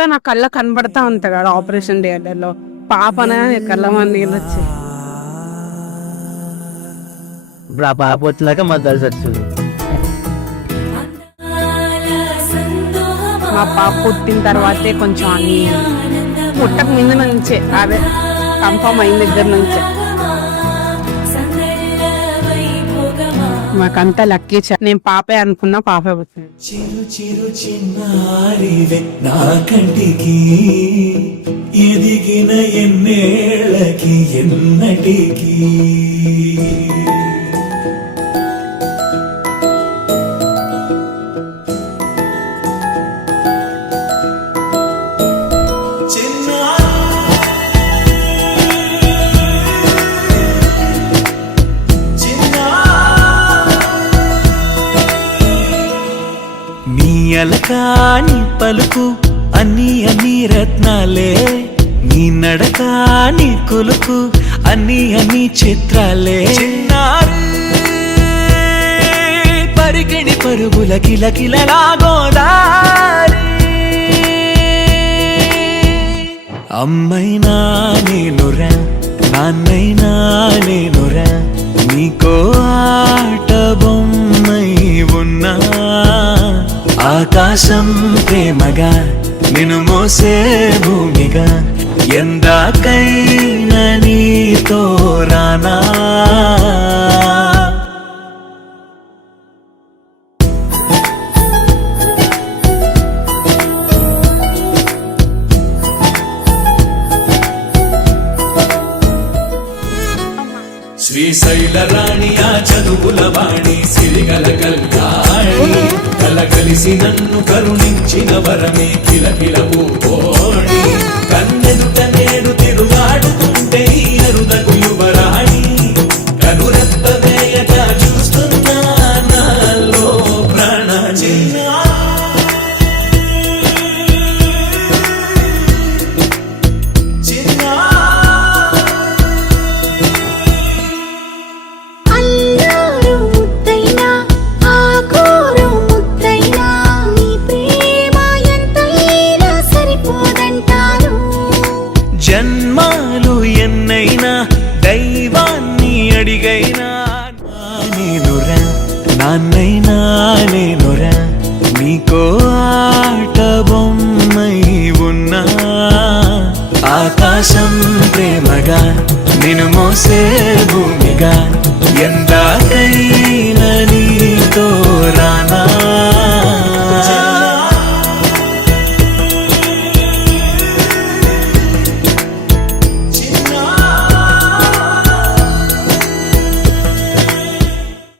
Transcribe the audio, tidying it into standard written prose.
చూస్తా నా కళ్ళ కనబడతా ఉంటా కదా ఆపరేషన్ థియేటర్ లో పాపన కళ్ళ మంది నీళ్ళు వచ్చి ఇప్పుడు ఆ పాప వచ్చాక మా తెలిసి వచ్చింది. మా పాప పుట్టిన తర్వాతే కొంచెం అన్ని పుట్టక ముందు నుంచే అదే కన్ఫర్మ్ అయిన దగ్గర నుంచే మాకంతా లక్కీ. నేను పాపే అనుకున్నా, పాపే పుట్టింది. చిరు చిరు చిన్నారివే నా కంటికి ఎదిగిన ఎన్నేళ్ళకి ఎన్నటికి అలకాని పలుకు అన్ని అన్ని రత్నాలే, నీ నడకాని కొలుకు అన్ని అన్ని చిత్రాలే. చిన్నారి పరికిణి పరుగుల కిలకిలలాగోదారి, అమ్మైనా నేనురా నాన్నైనా నేనురా, నీకో ఆట బొమ్మై ఉన్నా. ఆకాశం ప్రేమగా నిన్ను మోసే భూమిగా, ఎందాకైనా నీతో రానా. శ్రీశైల రాణి ఆ చదువుల వాణి సిరిగల కల్యాణి, కలగలిసి నన్ను కరుణించిన వరమే కిలకిల పూకోణి. కన్నెదుట నేడు తిరుగాడుతుంటే ఈ అరుదకు యువరాణి, కనురెప్ప వేయక చూస్తున్నా నాలో ప్రాణ. జన్మాలు ఎన్నైనా దైవాన్ని అడిగైనా నేనురా నాన్నైనా నేనురా, నీకో ఆట బొమ్మై ఉన్నా. ఆకాశం ప్రేమగా నిన్ను మోసే భూమిగా, ఎందా